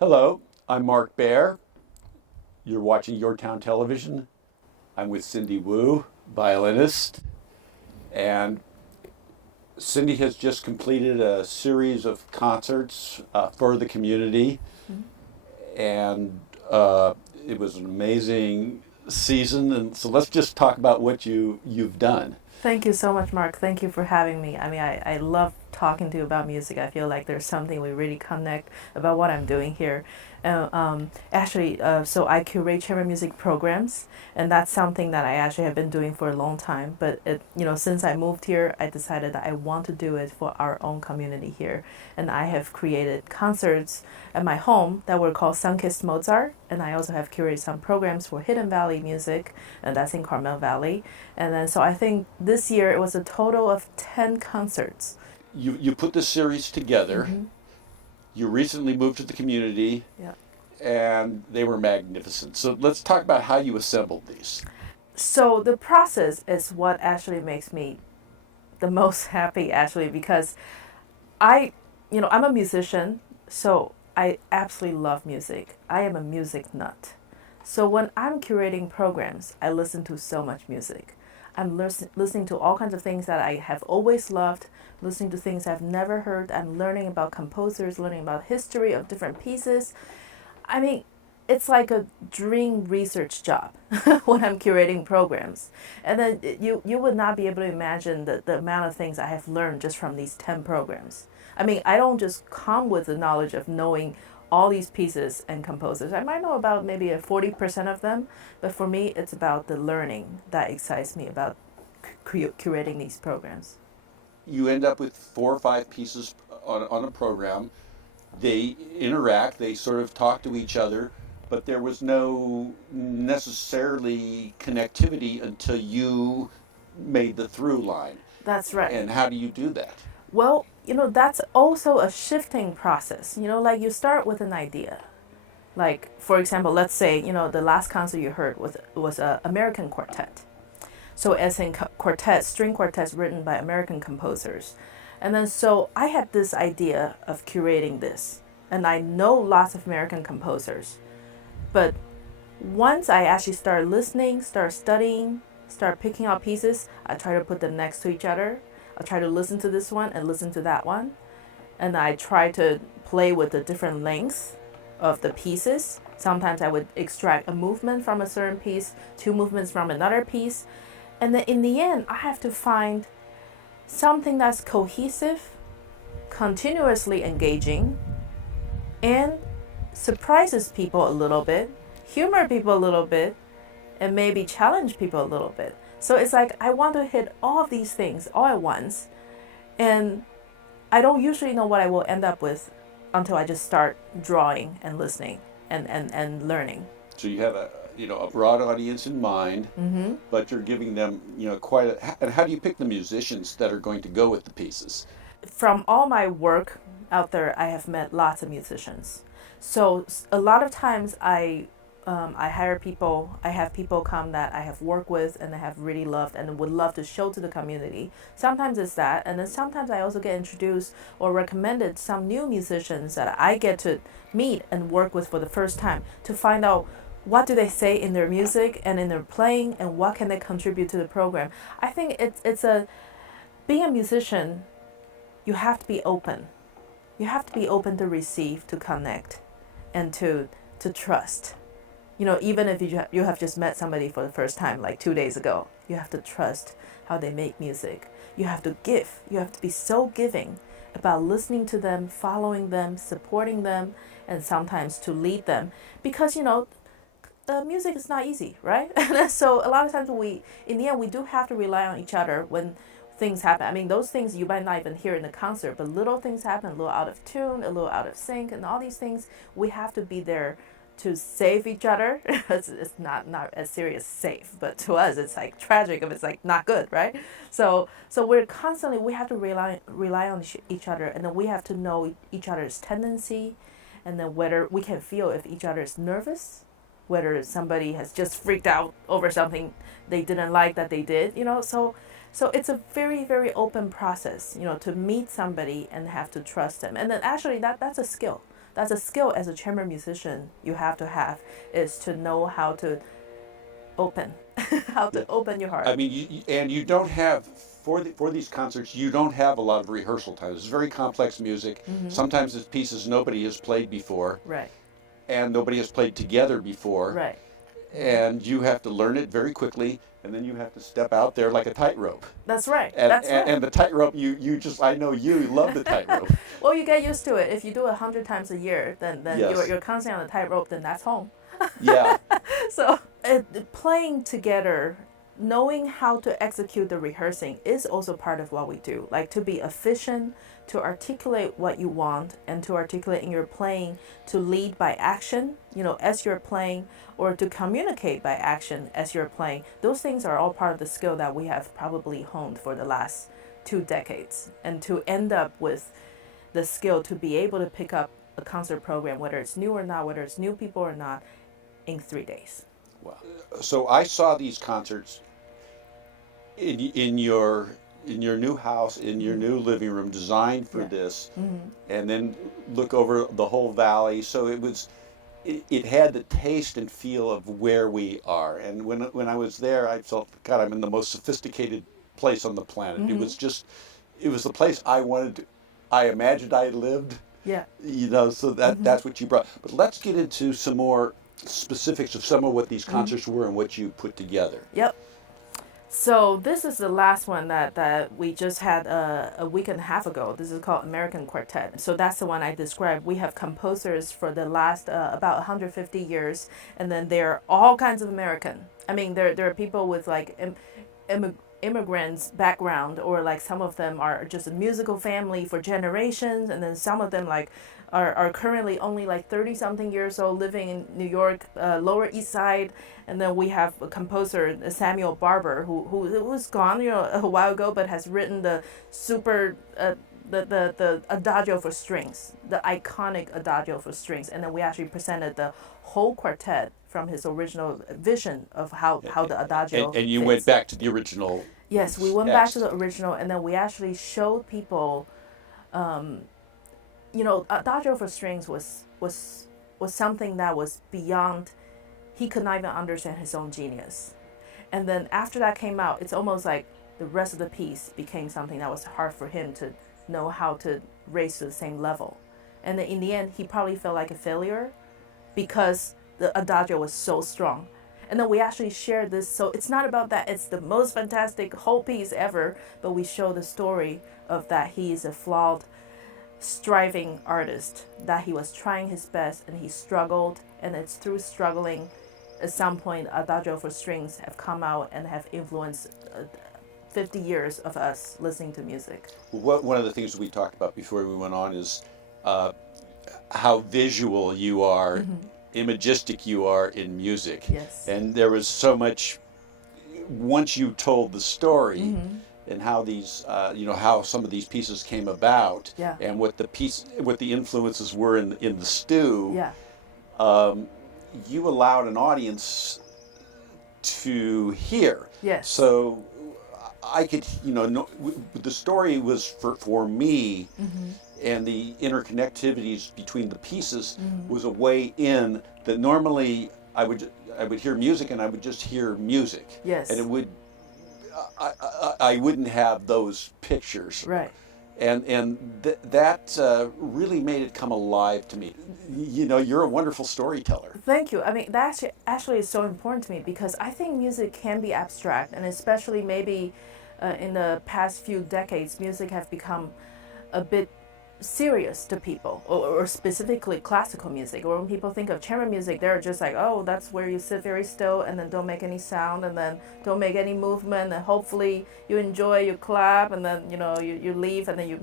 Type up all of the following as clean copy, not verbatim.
Hello, I'm Mark Baer. You're watching YourTown Television. I'm with Cindy Wu, violinist, and Cindy has just completed a series of concerts for the community, and it was an amazing season. And so let's just talk about what you've done. Thank you so much, Mark. Thank you for having me. I mean, I love talking to you about music. I feel like there's something we really connect about what I'm doing here. So I curate chamber music programs, and that's something that I actually have been doing for a long time. But since I moved here, I decided that I want to do it for our own community here, and I have created concerts at my home that were called Sun-Kissed Mozart, and I also have curated some programs for Hidden Valley Music, and that's in Carmel Valley. And then so I think this year it was a total of 10 concerts. You put this series together. Mm-hmm. You recently moved to the community, Yeah. and they were magnificent. So let's talk about how you assembled these. So the process is what actually makes me the most happy, actually, because I'm a musician, so I absolutely love music. I am a music nut. So when I'm curating programs, I listen to so much music. I'm listening to all kinds of things that I have always loved, listening to things I've never heard. I'm learning about composers, learning about history of different pieces. I mean, it's like a dream research job when I'm curating programs. And then you would not be able to imagine the amount of things I have learned just from these 10 programs. I mean, I don't just come with the knowledge of knowing all these pieces and composers. I might know about maybe 40% of them, but for me, it's about the learning that excites me about curating these programs. You end up with 4 or 5 pieces on a program. They interact, they sort of talk to each other, but there was no necessarily connectivity until you made the through line. That's right. And how do you do that? Well, that's also a shifting process. Like you start with an idea. Like, for example, let's say, the last concert you heard was a American quartet. So as in quartet, string quartets written by American composers. And then so I had this idea of curating this. And I know lots of American composers. But once I actually start listening, start studying, start picking out pieces, I try to put them next to each other. I try to listen to this one and listen to that one. And I try to play with the different lengths of the pieces. Sometimes I would extract a movement from a certain piece, 2 movements from another piece. And then in the end, I have to find something that's cohesive, continuously engaging, and surprises people a little bit, humor people a little bit, and maybe challenge people a little bit. So it's like I want to hit all of these things all at once, and I don't usually know what I will end up with until I just start drawing and listening and learning. So you have a broad audience in mind, Mm-hmm. but you're giving them and how do you pick the musicians that are going to go with the pieces? From all my work out there, I have met lots of musicians. So a lot of times I hire people. I have people come that I have worked with and I have really loved and would love to show to the community. Sometimes it's that, and then sometimes I also get introduced or recommended some new musicians that I get to meet and work with for the first time to find out what do they say in their music and in their playing and what can they contribute to the program. I think being a musician, you have to be open. You have to be open to receive, to connect, and to trust. Even if you have just met somebody for the first time, like 2 days ago, you have to trust how they make music. You have to give. You have to be so giving about listening to them, following them, supporting them, and sometimes to lead them. Because, music is not easy, right? So a lot of times in the end, we do have to rely on each other when things happen. I mean, those things you might not even hear in the concert, but little things happen, a little out of tune, a little out of sync, and all these things, we have to be there to save each other. It's not as serious save, but to us it's like tragic if it's like not good, right? So we have to rely on each other, and then we have to know each other's tendency, and then whether we can feel if each other is nervous, whether somebody has just freaked out over something they didn't like that they did, so So it's a very, very open process, to meet somebody and have to trust them. And then actually that's a skill. That's a skill as a chamber musician you have, is to know how to open, how to open your heart. I mean, and you don't have for these concerts. You don't have a lot of rehearsal time. It's very complex music. Sometimes it's pieces nobody has played before, Right. and nobody has played together before. Right. And you have to learn it very quickly, and then you have to step out there like a tightrope. That's right. And, That's right. and the tightrope, I know you love the tightrope. Well, you get used to it. If you do 100 times a year, then Yes. you're constantly on the tightrope. Then that's home. Yeah. So playing together, knowing how to execute the rehearsing is also part of what we do. Like to be efficient, to articulate what you want, and to articulate in your playing, to lead by action, as you're playing, or to communicate by action as you're playing. Those things are all part of the skill that we have probably honed for the last 2 decades. And to end up with the skill to be able to pick up a concert program, whether it's new or not, whether it's new people or not, in 3 days. Wow. So I saw these concerts in your new house, in your new living room, designed for this, and then look over the whole valley. So it had the taste and feel of where we are. And when I was there, I felt, God, I'm in the most sophisticated place on the planet. It was the place I imagined I lived. Yeah. So that's what you brought. But let's get into some more specifics of some of what these concerts were and what you put together. Yep. So this is the last one that we just had a week and a half ago. This is called American Quartet. So that's the one I described. We have composers for the last about 150 years, and then there are all kinds of American. I mean, there are people with like immigrants background, or like some of them are just a musical family for generations, and then some of them like are currently only like 30 something years old, living in New York, Lower East Side. And then we have a composer, Samuel Barber, who was gone a while ago, but has written the super the adagio for strings, the iconic adagio for strings. And then we actually presented the whole quartet from his original vision of how the adagio and you fits. went back to the original. Yes, we went back to the original, and then we actually showed people, adagio for strings was something that was beyond. He could not even understand his own genius. And then after that came out, it's almost like the rest of the piece became something that was hard for him to know how to raise to the same level. And then in the end, he probably felt like a failure because the adagio was so strong. And then we actually shared this. So it's not about that. It's the most fantastic whole piece ever. But we show the story of that he is a flawed, striving artist, that he was trying his best and he struggled. And it's through struggling, at some point, adagio for strings have come out and have influenced 50 years of us listening to music. One of the things we talked about before we went on is how visual you are, imagistic you are in music. Yes. And there was so much, once you told the story and how these, how some of these pieces came about, Yeah. and what the influences were in the stew. Yeah. You allowed an audience to hear. Yes. So I could, the story was for me, and the interconnectivities between the pieces was a way in that normally I would hear music and I would just hear music. Yes. And it would, I wouldn't have those pictures. Right. And that really made it come alive to me. You're a wonderful storyteller. Thank you. I mean, that actually is so important to me because I think music can be abstract, and especially maybe in the past few decades, music have become a bit serious to people, or specifically classical music. Or when people think of chamber music, they're just like, oh, that's where you sit very still and then don't make any sound and then don't make any movement, and hopefully you enjoy, you clap, and then you leave, and then you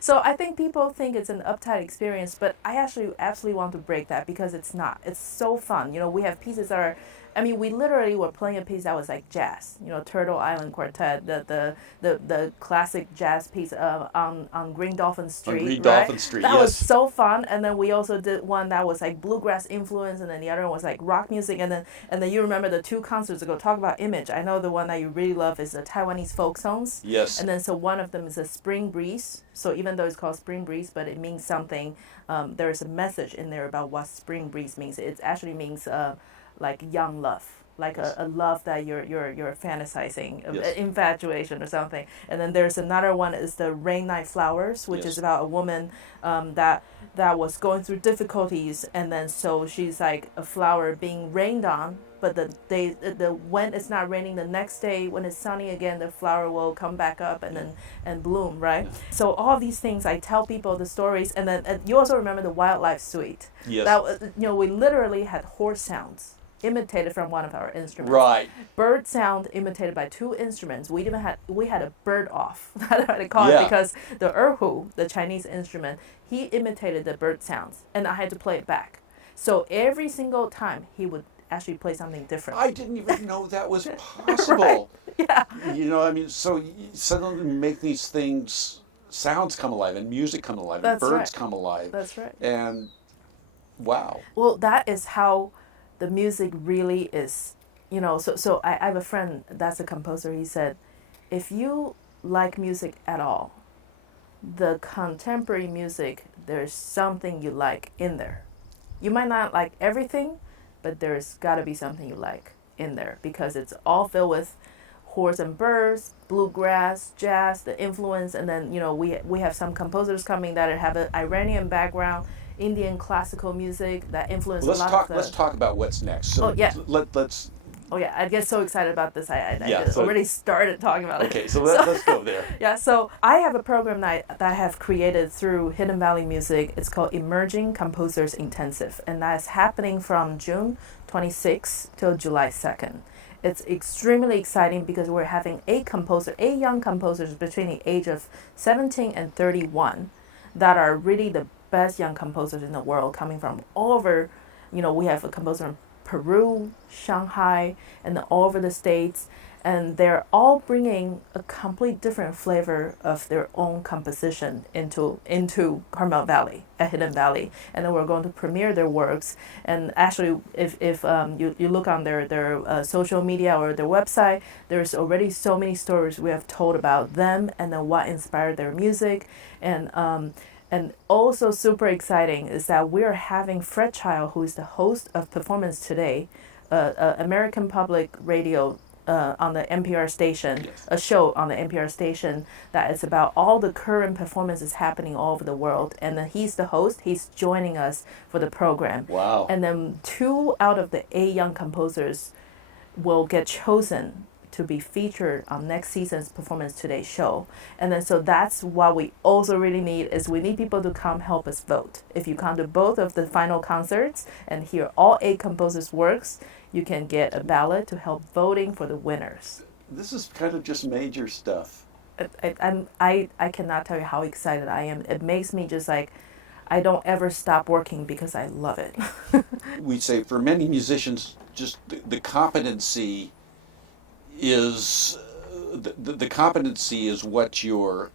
So I think people think it's an uptight experience, but I actually absolutely want to break that because it's not. It's so fun. We have pieces that are I mean, we literally were playing a piece that was like jazz, Turtle Island Quartet, the classic jazz piece on Green Dolphin Street, Green right? Dolphin Street, That yes. was so fun. And then we also did one that was like bluegrass influence, and then the other one was like rock music. And then you remember the two concerts ago. Talk about image. I know the one that you really love is the Taiwanese folk songs. Yes. And then so one of them is a spring breeze. So even though it's called spring breeze, but it means something. There is a message in there about what spring breeze means. It actually means like young love, like a love that you're fantasizing, Yes. infatuation or something. And then there's another one is the Rain Night Flowers, which Yes. is about a woman that was going through difficulties, and then so she's like a flower being rained on. But when it's not raining, the next day when it's sunny again, the flower will come back up and bloom, right? Yeah. So all these things, I tell people the stories, and then you also remember the Wildlife Suite. Yes. That was, we literally had horse sounds imitated from one of our instruments. Right. Bird sound imitated by two instruments. We had a bird off. That's what they call it, Yeah. because the erhu, the Chinese instrument, he imitated the bird sounds, and I had to play it back. So every single time he would actually play something different. I didn't even know that was possible. Yeah. I mean, so you suddenly make these things, sounds come alive and music come alive That's and birds right. come alive. That's right. And wow. Well, that is how the music really is. So I have a friend that's a composer. He said, if you like music at all, the contemporary music, there's something you like in there. You might not like everything, but there's got to be something you like in there, because it's all filled with horse and birds, bluegrass, jazz, the influence. And then we have some composers coming that have an Iranian background, Indian classical music that influence a lot of the... Let's talk about what's next. So Oh, yeah. Let's. Oh yeah, I get so excited about this. I Yeah, so- already started talking about it. Okay, so let's go there. Yeah, so I have a program that I have created through Hidden Valley Music. It's called Emerging Composers Intensive, and that's happening from June 26th till July 2nd. It's extremely exciting because we're having eight young composers between the age of 17 and 31 that are really the best young composers in the world, coming from all over. We have a composer in Peru, Shanghai, and all over the States. And they're all bringing a complete different flavor of their own composition into Carmel Valley, at Hidden Valley. And then we're going to premiere their works. And actually, if you look on their social media or their website, there's already so many stories we have told about them and then what inspired their music. And also super exciting is that we're having Fred Child, who is the host of Performance Today, American Public Radio, on the NPR station, Yes. a show on the NPR station that is about all the current performances happening all over the world. And then he's the host. He's joining us for the program. Wow. And then 2 out of the 8 young composers will get chosen to be featured on next season's Performance Today show. And then so that's what we also really need, is we need people to come help us vote. If you come to both of the final concerts and hear all 8 composers' works, you can get a ballot to help voting for the winners. This is kind of just major stuff. I cannot tell you how excited I am. It makes me just like, I don't ever stop working because I love it. We say for many musicians, just the competency is the competency is what you're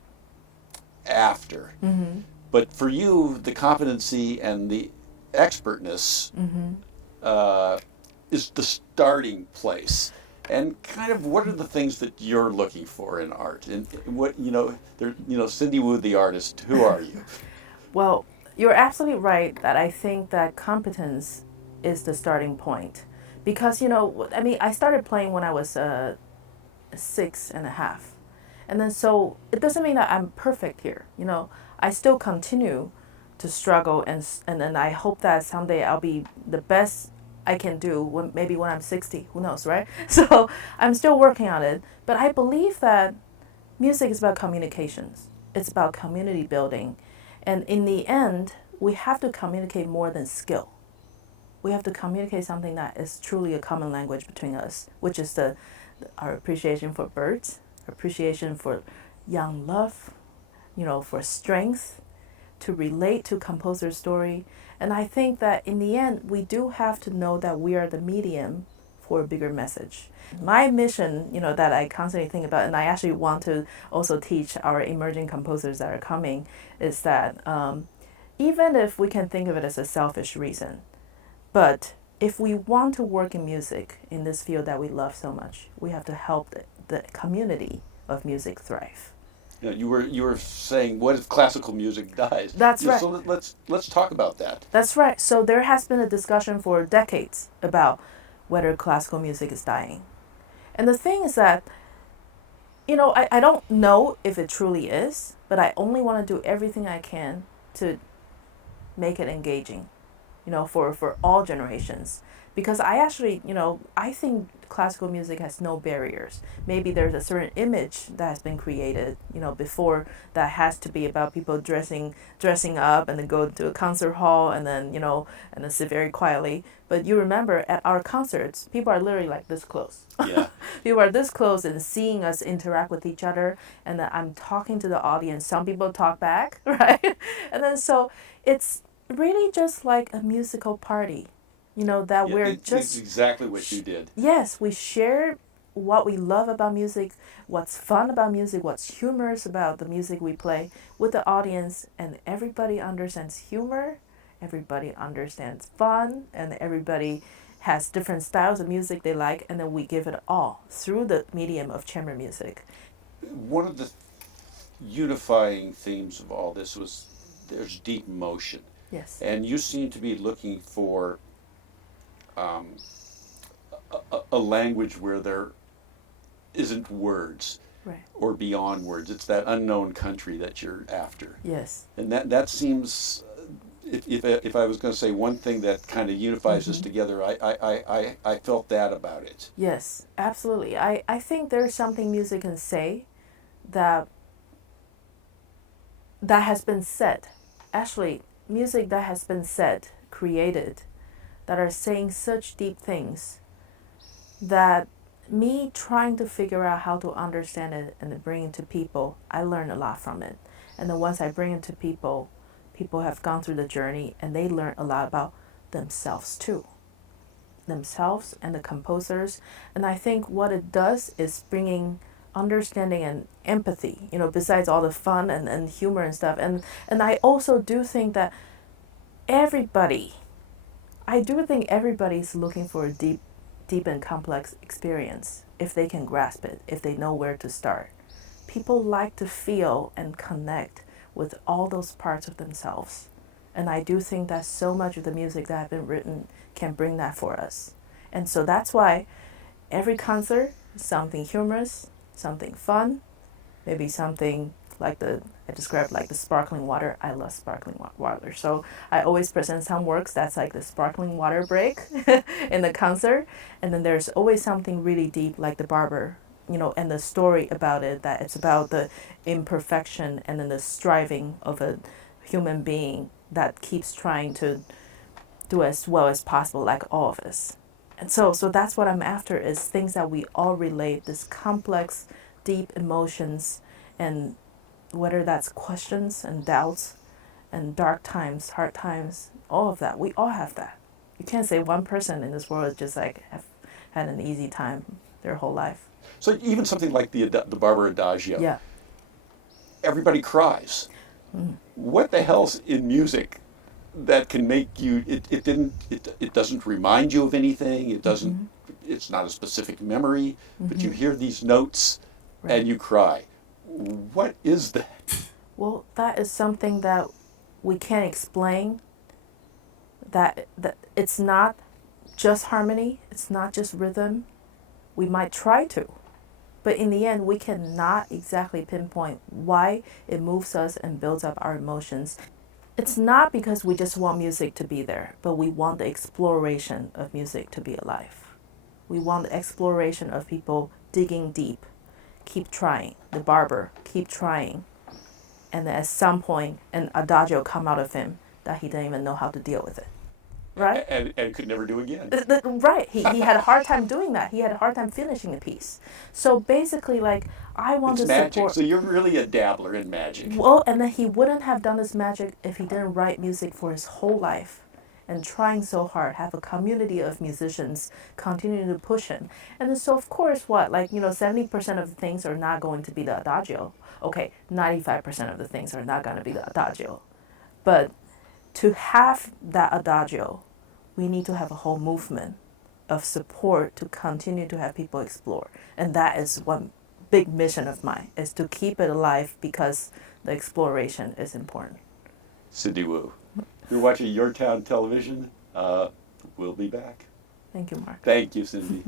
after. Mm-hmm. But for you, the competency and the expertness is the starting place. And kind of what are the things that you're looking for in art? And what Cindy Wu, the artist. Who are you? Well, you're absolutely right that I think that competence is the starting point. Because, I started playing when I was 6.5. And then so it doesn't mean that I'm perfect here. I still continue to struggle, and then I hope that someday I'll be the best I can do, maybe when I'm 60, who knows, right? So I'm still working on it. But I believe that music is about communications. It's about community building. And in the end, we have to communicate more than skill. We have to communicate something that is truly a common language between us, which is our appreciation for birds, appreciation for young love, for strength, to relate to composer's story. And I think that in the end, we do have to know that we are the medium for a bigger message. My mission, that I constantly think about, and I actually want to also teach our emerging composers that are coming, is that even if we can think of it as a selfish reason, but if we want to work in music in this field that we love so much, we have to help the community of music thrive. You were saying, what if classical music dies? That's right. So let's talk about that. That's right. So there has been a discussion for decades about whether classical music is dying. And the thing is that, I don't know if it truly is, but I only want to do everything I can to make it engaging, for all generations. Because I actually, I think classical music has no barriers. Maybe there's a certain image that has been created, before, that has to be about people dressing up and then go to a concert hall and then, and then sit very quietly. But you remember at our concerts, people are literally like this close. Yeah. People are this close and seeing us interact with each other, and then I'm talking to the audience. Some people talk back, right? And then so it's really just like a musical party. It's exactly what you did. Yes, we share what we love about music, what's fun about music, what's humorous about the music we play with the audience, and everybody understands humor, everybody understands fun, and everybody has different styles of music they like, and then we give it all through the medium of chamber music. One of the unifying themes of all this was there's deep emotion. Yes. And you seem to be looking for a language where there isn't words, right, or beyond words. It's that unknown country that you're after. Yes. And that seems, if I was going to say one thing that kind of unifies us together, I felt that about it. Yes, absolutely. I think there's something music can say that has been said. Actually, music that has been said, created, that are saying such deep things that me trying to figure out how to understand it and bring it to people, I learn a lot from it. And then once I bring it to people, people have gone through the journey and they learn a lot about themselves too. Themselves and the composers. And I think what it does is bringing understanding and empathy, besides all the fun and humor and stuff. And I also do think that I do think everybody's looking for a deep and complex experience if they can grasp it, if they know where to start. People like to feel and connect with all those parts of themselves. And I do think that so much of the music that have been written can bring that for us. And so that's why every concert, something humorous, something fun, maybe something like I described like the sparkling water. I love sparkling water. So I always present some works that's like the sparkling water break in the concert. And then there's always something really deep like the Barber, and the story about it, that it's about the imperfection and then the striving of a human being that keeps trying to do as well as possible, like all of us. And so that's what I'm after, is things that we all relate, this complex, deep emotions, and whether that's questions and doubts and dark times, hard times, all of that. We all have that. You can't say one person in this world just like have had an easy time their whole life. So even something like the Barber Adagio, Yeah. Everybody cries. Mm. What the hell's in music that can make you? It doesn't remind you of anything. It doesn't. Mm-hmm. It's not a specific memory. Mm-hmm. But you hear these notes, right, and you cry. What is that? Well, that is something that we can't explain. That it's not just harmony. It's not just rhythm. We might try to, but in the end, we cannot exactly pinpoint why it moves us and builds up our emotions. It's not because we just want music to be there, but we want the exploration of music to be alive. We want the exploration of people digging deep, keep trying. The Barber, keep trying. And then at some point, an adagio come out of him that he didn't even know how to deal with it. Right? And could never do again. Right. He had a hard time doing that. He had a hard time finishing a piece. So basically, like, I want to magic. support... So you're really a dabbler in magic. Well, and then he wouldn't have done this magic if he didn't write music for his whole life. and trying so hard, have a community of musicians continuing to push it. And then, so of course, what, like, 70% of the things are not going to be the adagio. Okay, 95% of the things are not going to be the adagio. But to have that adagio, we need to have a whole movement of support to continue to have people explore. And that is one big mission of mine, is to keep it alive because the exploration is important. Cindy Wu. You're watching YourTown Television. We'll be back. Thank you, Mark. Thank you, Cindy.